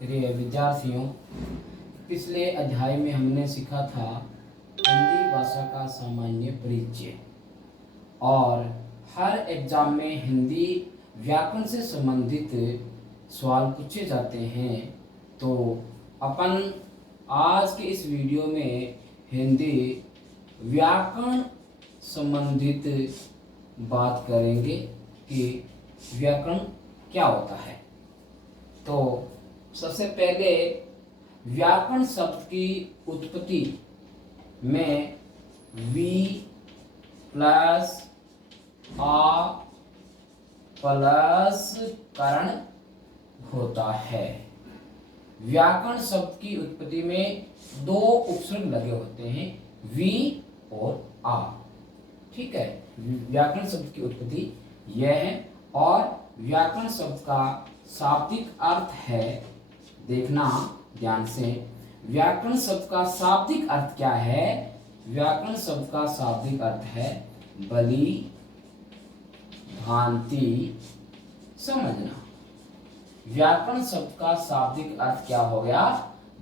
विद्यार्थियों, पिछले अध्याय में हमने सीखा था हिंदी भाषा का सामान्य परिचय। और हर एग्जाम में हिंदी व्याकरण से संबंधित सवाल पूछे जाते हैं। तो अपन आज के इस वीडियो में हिंदी व्याकरण संबंधित बात करेंगे कि व्याकरण क्या होता है। तो सबसे पहले व्याकरण शब्द की उत्पत्ति में वी प्लस आ प्लस करण होता है। व्याकरण शब्द की उत्पत्ति में दो उपसर्ग लगे होते हैं, वी और आ। ठीक है, व्याकरण शब्द की उत्पत्ति यह है। और व्याकरण शब्द का शाब्दिक अर्थ है, देखना ध्यान से, व्याकरण शब्द का शाब्दिक अर्थ क्या है। व्याकरण शब्द का शाब्दिक अर्थ है बलि, भांति, समझना। व्याकरण शब्द का शाब्दिक अर्थ क्या हो गया?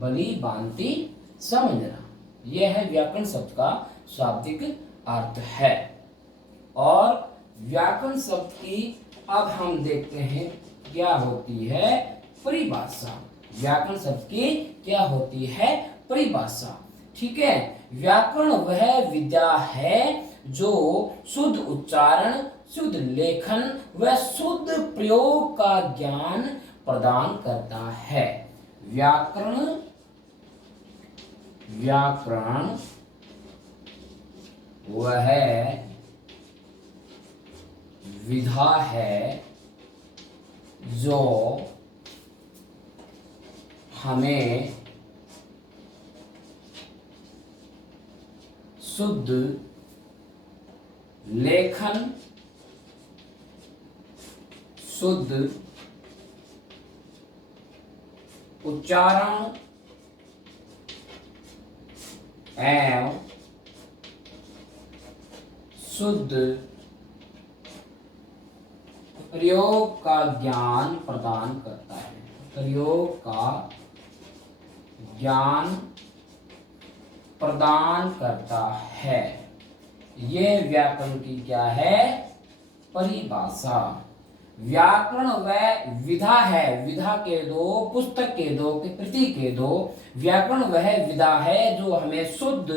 बलि, भांति, समझना। यह है व्याकरण शब्द का शाब्दिक अर्थ है। और व्याकरण शब्द की अब हम देखते हैं क्या होती है परिभाषा। व्याकरण शब्द की क्या होती है परिभाषा। ठीक है, व्याकरण वह विद्या है जो शुद्ध उच्चारण, शुद्ध लेखन व शुद्ध प्रयोग का ज्ञान प्रदान करता है। व्याकरण वह विधा है जो हमें शुद्ध लेखन, शुद्ध उच्चारण एवं शुद्ध प्रयोग का ज्ञान प्रदान करता है। प्रयोग का ज्ञान प्रदान करता है। ये व्याकरण की क्या है परिभाषा। व्याकरण वह विधा है, विधा के दो, पुस्तक के दो, कृति के दो। व्याकरण वह विधा है जो हमें शुद्ध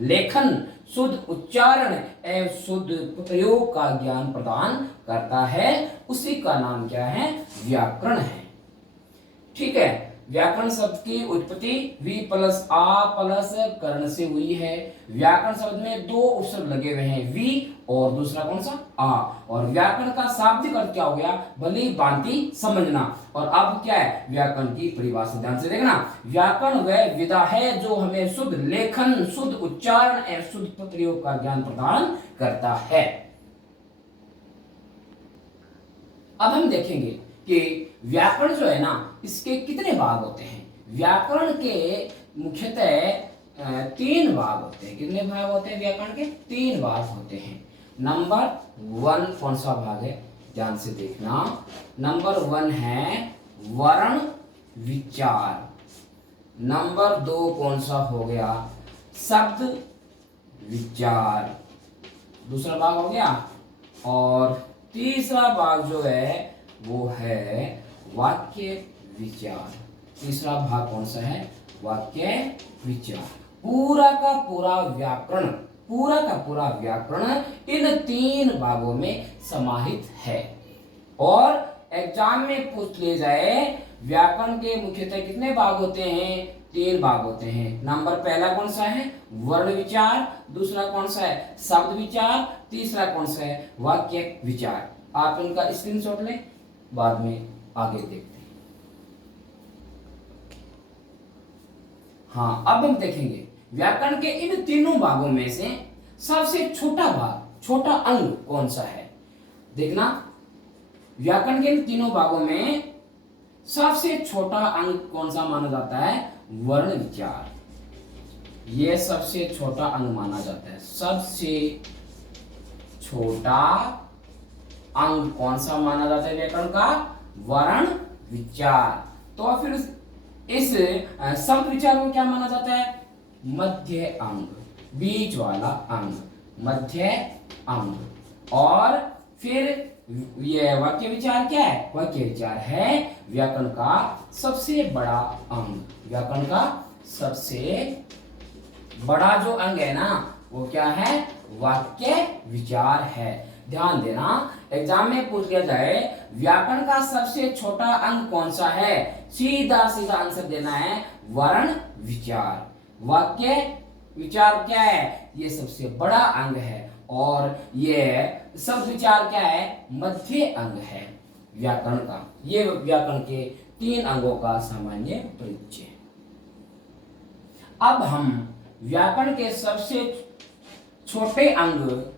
लेखन, शुद्ध उच्चारण एवं शुद्ध प्रयोग का ज्ञान प्रदान करता है। उसी का नाम क्या है? व्याकरण है। ठीक है, व्याकरण शब्द की उत्पत्ति वी प्लस आ प्लस कर्ण से हुई है। व्याकरण शब्द में दो उपसर्ग लगे हुए हैं, वी और दूसरा कौन सा? आ। और व्याकरण का शाब्दिक अर्थ क्या हो गया? बलि, भांति, समझना। और अब क्या है व्याकरण की परिभाषा, ध्यान से देखना। व्याकरण वह विधा है जो हमें शुद्ध लेखन, शुद्ध उच्चारण एवं शुद्ध प्रयोग का ज्ञान प्रदान करता है। अब हम देखेंगे कि व्याकरण जो है ना, इसके कितने भाग होते हैं। व्याकरण के मुख्यतः तीन भाग होते हैं। कितने भाग होते हैं व्याकरण के? तीन भाग होते हैं। नंबर 1 कौन सा भाग है? ध्यान से देखना। नंबर 1 है वर्ण विचार। नंबर 2 कौन सा हो गया? शब्द विचार, दूसरा भाग हो गया। और तीसरा भाग जो है वो है वाक्य विचार। तीसरा भाग कौन सा है? वाक्य विचार। पूरा का पूरा व्याकरण, पूरा का पूरा व्याकरण इन तीन भागों में समाहित है। और एग्जाम में पूछ ले जाए व्याकरण के मुख्यतः कितने भाग होते हैं? 3 भाग होते हैं। नंबर पहला कौन सा है? वर्ण विचार। दूसरा कौन सा है? शब्द विचार। तीसरा कौन सा है? वाक्य विचार। आप इनका स्क्रीनशॉट लें, बाद में आगे देखते हैं। हाँ, अब हम देखेंगे व्याकरण के इन तीनों भागों में से सबसे छोटा भाग, छोटा अंग कौन सा है। देखना, व्याकरण के इन तीनों भागों में सबसे छोटा अंग कौन सा माना जाता है? वर्ण विचार। यह सबसे छोटा अंग माना जाता है। सबसे छोटा अंग कौन सा माना जाता है व्याकरण का? वर्ण विचार। तो फिर इस शब्द विचार को क्या माना जाता है? मध्य अंग, बीच वाला अंग, मध्य अंग। और फिर ये वाक्य विचार क्या है? वाक्य विचार है व्याकरण का सबसे बड़ा अंग। व्याकरण का सबसे बड़ा जो अंग है ना, वो क्या है? वाक्य विचार है। ध्यान देना, एग्जाम में पूछ लिया जाए व्याकरण का सबसे छोटा अंग कौन सा है, सीधा सीधा आंसर देना है वर्ण विचार। वाक्य विचार क्या है? ये सबसे बड़ा अंग है और ये शब्द विचार क्या है? मध्य अंग है व्याकरण का। ये व्याकरण के 3 अंगों का सामान्य परिचय। अब हम व्याकरण के सबसे छोटे अंग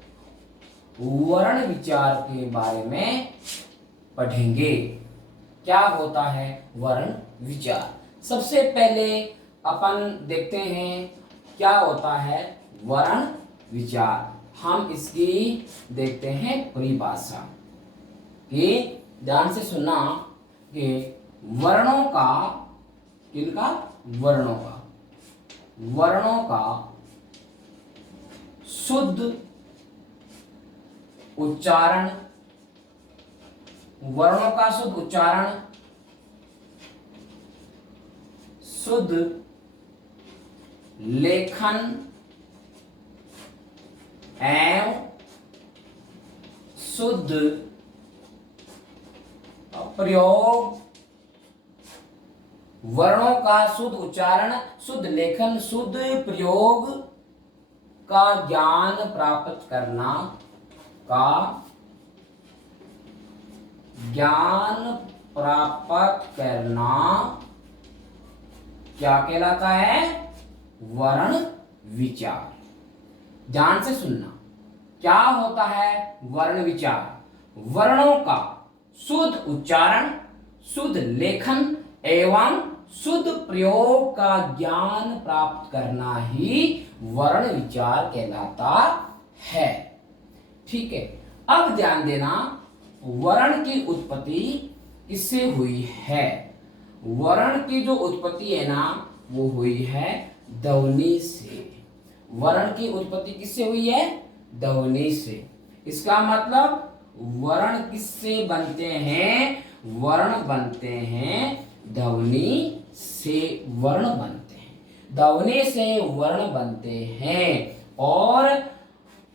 वर्ण विचार के बारे में पढ़ेंगे। क्या होता है वर्ण विचार? सबसे पहले अपन देखते हैं क्या होता है वर्ण विचार। हम इसकी देखते हैं परिभाषा कि ध्यान से सुनना कि वर्णों का, किनका? वर्णों का शुद्ध उच्चारण, वर्णों का शुद्ध उच्चारण, शुद्ध लेखन एवं शुद्ध प्रयोग। वर्णों का शुद्ध उच्चारण, शुद्ध लेखन, शुद्ध प्रयोग का ज्ञान प्राप्त करना, क्या कहलाता है? वर्ण विचार। ध्यान से सुनना, क्या होता है वर्ण विचार? वर्णों का शुद्ध उच्चारण, शुद्ध लेखन एवं शुद्ध प्रयोग का ज्ञान प्राप्त करना ही वर्ण विचार कहलाता है। ठीक है, अब ध्यान देना, वर्ण की उत्पत्ति किससे हुई है? वर्ण की जो उत्पत्ति है ना, वो हुई है ध्वनि से। वर्ण की उत्पत्ति किससे हुई है? ध्वनि से। इसका मतलब वर्ण किससे बनते हैं? वर्ण बनते हैं ध्वनि से, वर्ण बनते हैं ध्वनि से, वर्ण बनते हैं। और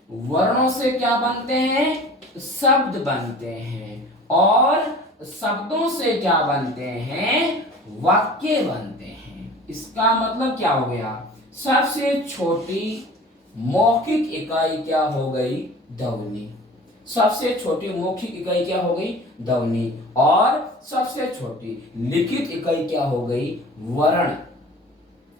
वर्णों से क्या बनते हैं? शब्द बनते हैं। और शब्दों से क्या बनते हैं? वाक्य बनते हैं। इसका मतलब क्या हो गया? सबसे छोटी मौखिक इकाई क्या हो गई? ध्वनि। सबसे छोटी मौखिक इकाई क्या हो गई? ध्वनि। और सबसे छोटी लिखित इकाई क्या हो गई? वर्ण।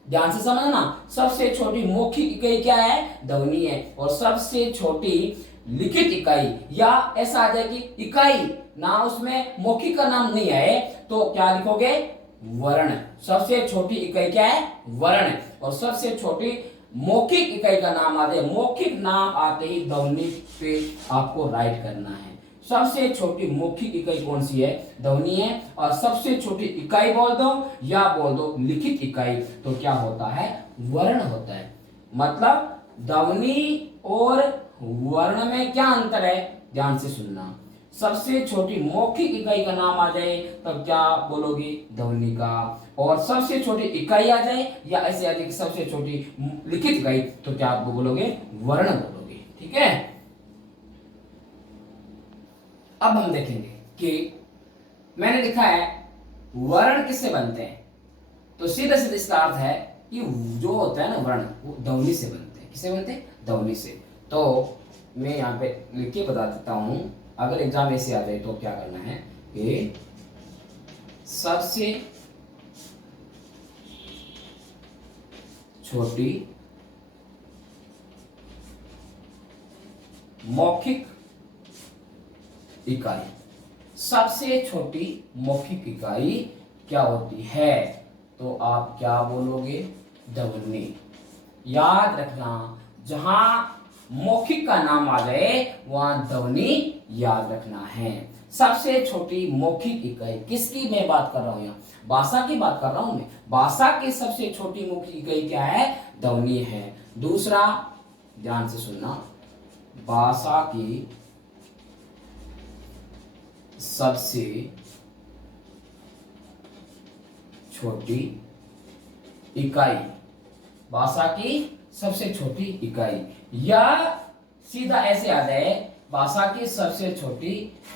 ध्यान से समझना, सबसे छोटी मौखिक इकाई क्या है? ध्वनि है। और सबसे छोटी लिखित इकाई, या ऐसा आ जाए कि इकाई ना, उसमें मौखिक का नाम नहीं आए तो क्या लिखोगे? वर्ण। सबसे छोटी इकाई क्या है? वर्ण। और सबसे छोटी मौखिक इकाई का नाम आ जाए, मौखिक नाम आते ही ध्वनि पे आपको राइट करना है। सबसे छोटी मौखिक इकाई कौन सी है? ध्वनि है। और सबसे छोटी इकाई बोल दो या बोल दो लिखित इकाई, तो क्या होता है? वर्ण होता है। मतलब ध्वनि और वर्ण में क्या अंतर है? ध्यान से सुनना, सबसे छोटी मौखिक इकाई का नाम आ जाए तब क्या बोलोगे? ध्वनि का। और सबसे छोटी इकाई आ जाए या ऐसे आ जाए कि सबसे छोटी लिखित इकाई, तो क्या आप बोलोगे? वर्ण बोलोगे। ठीक है, अब हम देखेंगे कि मैंने लिखा है वर्ण किससे बनते हैं, तो सीधा सीधा इसका अर्थ है कि जो होता है ना वर्ण, वो ध्वनि से बनते हैं। किससे बनते हैं? ध्वनि से। तो मैं यहाँ पे लिख के बता देता हूं, अगर एग्जाम ऐसे आ जाए तो क्या करना है कि सबसे छोटी मौखिक इकाई, सबसे छोटी मौखिक इकाई क्या होती है? तो आप क्या बोलोगे? ध्वनि। याद रखना, जहां मौखिक का नाम आ जाए वहां ध्वनि याद रखना है। सबसे छोटी मौखिक इकाई किसकी मैं बात कर रहा हूं, यहाँ भाषा की बात कर रहा हूं मैं। भाषा की सबसे छोटी मौखिक इकाई क्या है, ध्वनि है। दूसरा ध्यान से सुनना, भाषा की सबसे छोटी इकाई, भाषा की सबसे छोटी इकाई, या सीधा ऐसे आ जाए भाषा की सबसे छोटी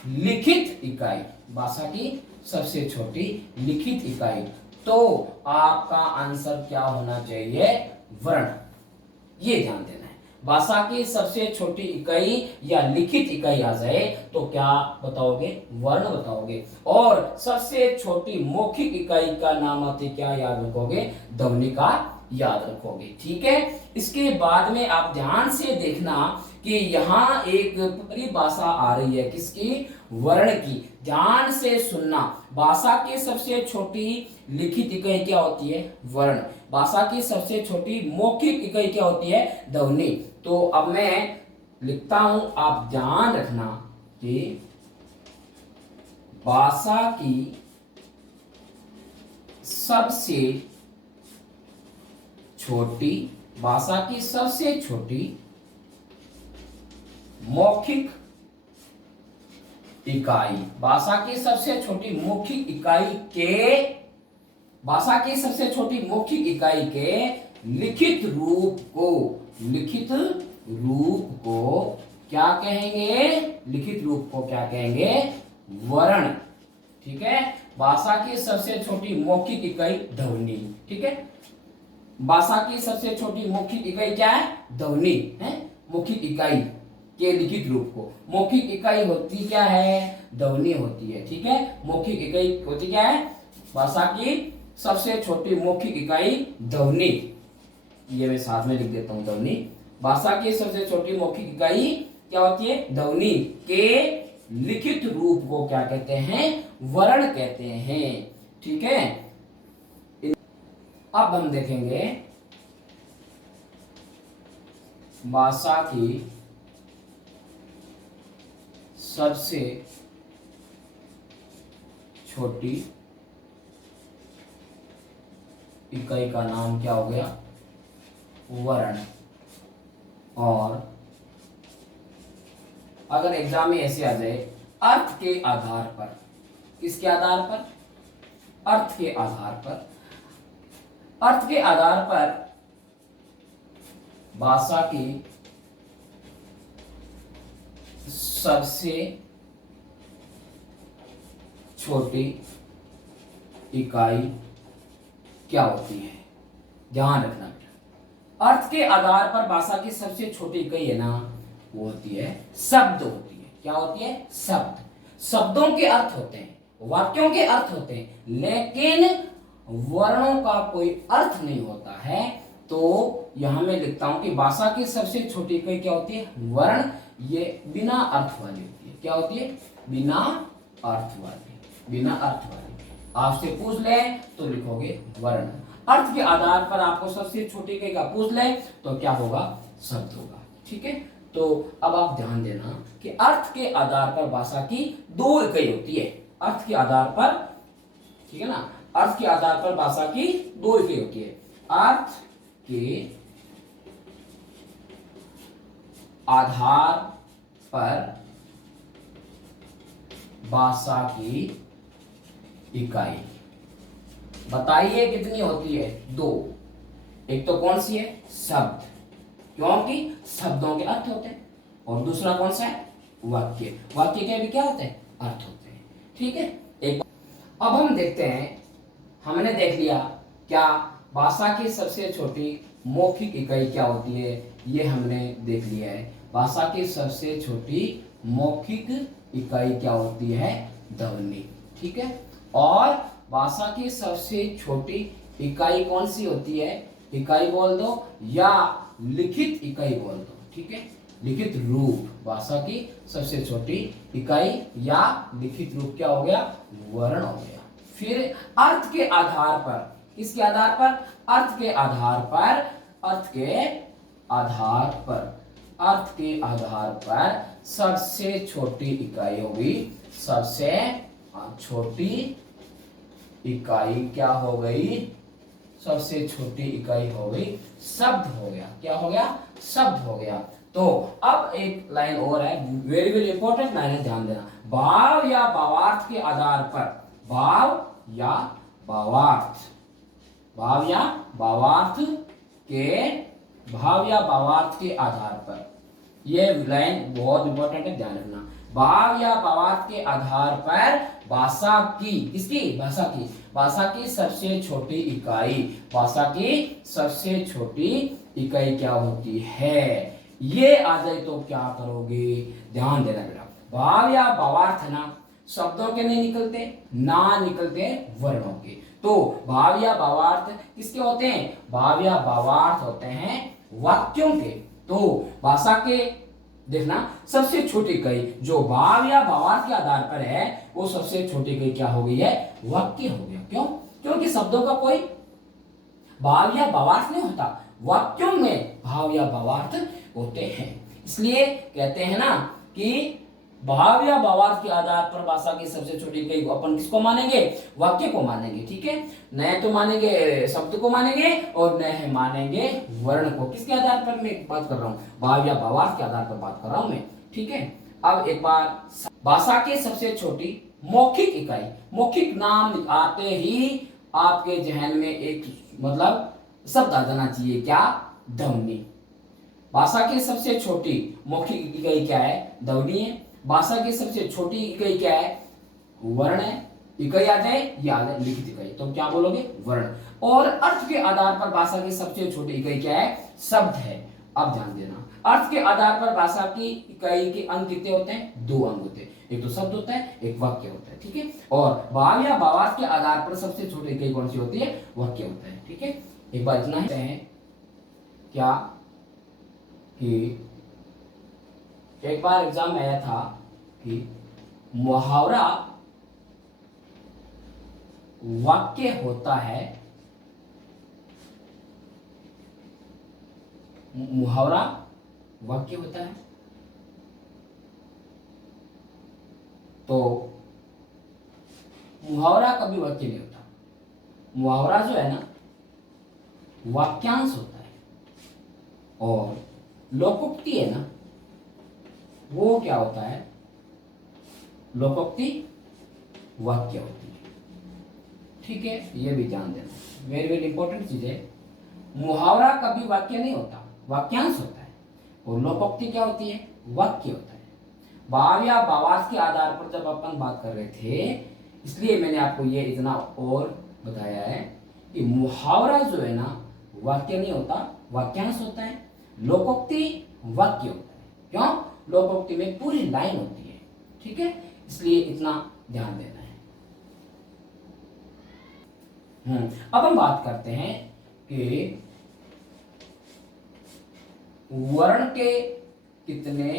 लिखित इकाई, भाषा की सबसे छोटी लिखित इकाई। तो आपका आंसर क्या होना चाहिए, वर्ण। ये ध्यान देना है, भाषा की सबसे छोटी इकाई या लिखित इकाई आ जाए तो क्या बताओगे, वर्ण बताओगे। और सबसे छोटी मौखिक इकाई का नाम आते क्या याद रखोगे, ध्वनि का याद रखोगे। ठीक है, इसके बाद में आप ध्यान से देखना कि यहाँ एक परिभाषा आ रही है किसकी, वर्ण की। ध्यान से सुनना, भाषा की सबसे छोटी लिखित इकाई क्या होती है, वर्ण। भाषा की सबसे छोटी मौखिक इकाई क्या होती है, ध्वनि। तो अब मैं लिखता हूं, आप ध्यान रखना कि भाषा की सबसे छोटी, भाषा की सबसे छोटी मौखिक इकाई, भाषा की सबसे छोटी मौखिक इकाई के, भाषा की सबसे छोटी मौखिक इकाई के लिखित रूप को, लिखित रूप को क्या कहेंगे, लिखित रूप को क्या कहेंगे, वर्ण। ठीक है, भाषा की सबसे छोटी मौखिक इकाई ध्वनि। ठीक है, भाषा की सबसे छोटी मौखिक इकाई क्या है, ध्वनि है। मौखिक इकाई के लिखित रूप को, मौखिक इकाई होती क्या है, ध्वनि होती है। ठीक है, मौखिक इकाई होती क्या है, भाषा की सबसे छोटी मौखिक इकाई ध्वनि। ये मैं साथ में लिख देता हूं, ध्वनि। भाषा की सबसे छोटी मौखिक इकाई क्या होती है, ध्वनि के लिखित रूप को क्या कहते हैं, वर्ण कहते हैं। ठीक है, अब हम देखेंगे भाषा की सबसे छोटी इकाई का नाम क्या हो गया, वर्ण। और अगर एग्जाम में ऐसे आ जाए, अर्थ के आधार पर, किसके आधार पर, अर्थ के आधार पर, अर्थ के आधार पर भाषा की सबसे छोटी इकाई क्या होती है, ध्यान रखना बेटा। अर्थ के आधार पर भाषा की सबसे छोटी इकाई है ना, वो होती है शब्द होती है। क्या होती है, शब्द। शब्दों के अर्थ होते हैं, वाक्यों के अर्थ होते हैं, लेकिन वर्णों का कोई अर्थ नहीं होता है। तो यहां मैं लिखता हूं कि भाषा की सबसे छोटी इकाई क्या होती है, वर्ण। ये बिना अर्थ वाली होती है। क्या होती है, बिना अर्थ वाली, बिना अर्थ वाली। आपसे पूछ ले तो लिखोगे वर्ण। अर्थ के आधार पर आपको सबसे छोटी इकाई का पूछ ले तो क्या होगा, शब्द होगा। ठीक है, तो अब आप ध्यान देना कि अर्थ के आधार पर भाषा की दो इकाई होती है। अर्थ के आधार पर, ठीक है ना, अर्थ के आधार पर भाषा की दो इकाई होती है। अर्थ के आधार पर भाषा की इकाई बताइए कितनी होती है, दो। एक तो कौन सी है, शब्द, क्योंकि शब्दों के अर्थ होते हैं। और दूसरा कौन सा है, वाक्य। वाक्य के भी क्या होते हैं, अर्थ होते हैं। ठीक है, एक अब हम देखते हैं, हमने देख लिया क्या भाषा की सबसे छोटी मौखिक इकाई क्या होती है, ये हमने देख लिया है। भाषा की सबसे छोटी मौखिक इकाई क्या होती है, ध्वनि। ठीक है, और भाषा की सबसे छोटी इकाई कौन सी होती है, इकाई बोल दो या लिखित इकाई बोल दो। ठीक है, लिखित रूप, भाषा की सबसे छोटी इकाई या लिखित रूप क्या हो गया, वर्ण हो गया। फिर अर्थ के आधार पर, किसके आधार पर, अर्थ के आधार पर, अर्थ के आधार पर अर्थ के आधार पर सबसे छोटी इकाई होगी। सबसे छोटी इकाई क्या हो गई? सबसे छोटी इकाई हो गई शब्द हो गया। क्या हो गया? शब्द हो गया। तो अब एक लाइन और है, वेरी वेरी इंपॉर्टेंट लाइन है, ध्यान देना। भाव या भावार्थ के आधार पर, भाव या भावार्थ, भाव या भावार्थ के आधार पर, ये लाइन बहुत इंपॉर्टेंट है, ध्यान रखना। भाव या भावार्थ के आधार पर भाषा की, किसकी? भाषा की सबसे छोटी इकाई, भाषा की सबसे छोटी इकाई क्या होती है? ये आ जाए तो क्या करोगे? ध्यान देना बेटा। भाव या भावार्थ ना शब्दों के नहीं निकलते, ना निकलते वर्णों के। तो भाव या भावार्थ किसके होते हैं? भाव या भावार्थ होते हैं वाक्यों के। तो भाषा के देखना सबसे छोटी इकाई जो भाव या भावार्थ के आधार पर है, वो सबसे छोटी इकाई क्या हो गई है? वाक्य हो गया। क्यों? क्योंकि शब्दों का कोई भाव या भावार्थ नहीं होता, वाक्यों में भाव या भावार्थ होते हैं। इसलिए कहते हैं ना कि भाव या भावार्थ के आधार पर भाषा की सबसे छोटी इकाई को अपन किसको मानेंगे? वाक्य को मानेंगे। ठीक है, न तो मानेंगे शब्द को मानेंगे और न मानेंगे वर्ण को। किसके आधार पर मैं बात कर रहा हूँ? भाव या भावार्थ के आधार पर बात कर रहा हूं मैं। ठीक है, अब एक बार भाषा की सबसे छोटी मौखिक इकाई, मौखिक नाम आते ही आपके जहन में एक मतलब शब्द आ जाना चाहिए, क्या? ध्वनि। भाषा की सबसे छोटी मौखिक इकाई क्या है? ध्वनि है। भाषा की सबसे छोटी इकाई क्या है? वर्ण है। इकाई आ जाए, याद है लिखित इकाई, तो क्या बोलोगे? वर्ण। और अर्थ के आधार पर भाषा की सबसे छोटी इकाई क्या है? शब्द है। अब ध्यान देना, अर्थ के आधार पर भाषा की इकाई के अंग कितने होते हैं? 2 अंग होते हैं, एक तो शब्द होता है, एक वाक्य होता है। ठीक है, और भाव या भावार्थ के आधार पर सबसे छोटी इकाई कौन सी होती है? वाक्य होता है। ठीक है, एक बार इतना है क्या कि एक बार एग्जाम में आया था कि मुहावरा वाक्य होता है, मुहावरा वाक्य होता है। तो मुहावरा कभी वाक्य नहीं होता। मुहावरा जो है ना वाक्यांश होता है, और लोकोक्ति है ना वो क्या होता है? लोकोक्ति वाक्य होती है। ठीक है, ये भी ध्यान देना, वेरी वेरी इंपॉर्टेंट चीज है। मुहावरा कभी वाक्य नहीं होता, वाक्यांश होता है, और लोकोक्ति क्या होती है? वाक्य होता है। भाव या भावार्थ के आधार पर जब अपन बात कर रहे थे, इसलिए मैंने आपको ये इतना और बताया है कि मुहावरा जो है ना वाक्य नहीं होता, वाक्यांश होता है। लोकोक्ति वाक्य होता है। क्यों? लोकोक्ति में पूरी लाइन होती है। ठीक है, इसलिए इतना ध्यान देना है। अब हम बात करते हैं कि वर्ण के कितने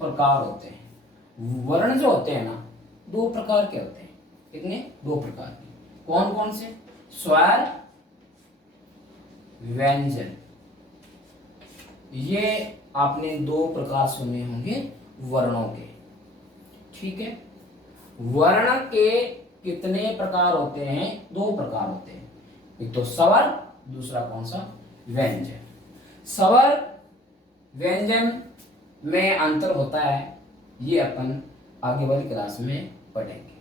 प्रकार होते हैं। वर्ण जो होते हैं ना 2 प्रकार के होते हैं। कितने? 2 प्रकार के। कौन कौन से? स्वर, व्यंजन। ये आपने 2 प्रकार सुने होंगे वर्णों के। ठीक है, वर्ण के कितने प्रकार होते हैं? 2 प्रकार होते हैं, एक तो स्वर, दूसरा कौन सा? व्यंजन। स्वर व्यंजन में अंतर होता है, ये अपन आगे वाली क्लास में पढ़ेंगे।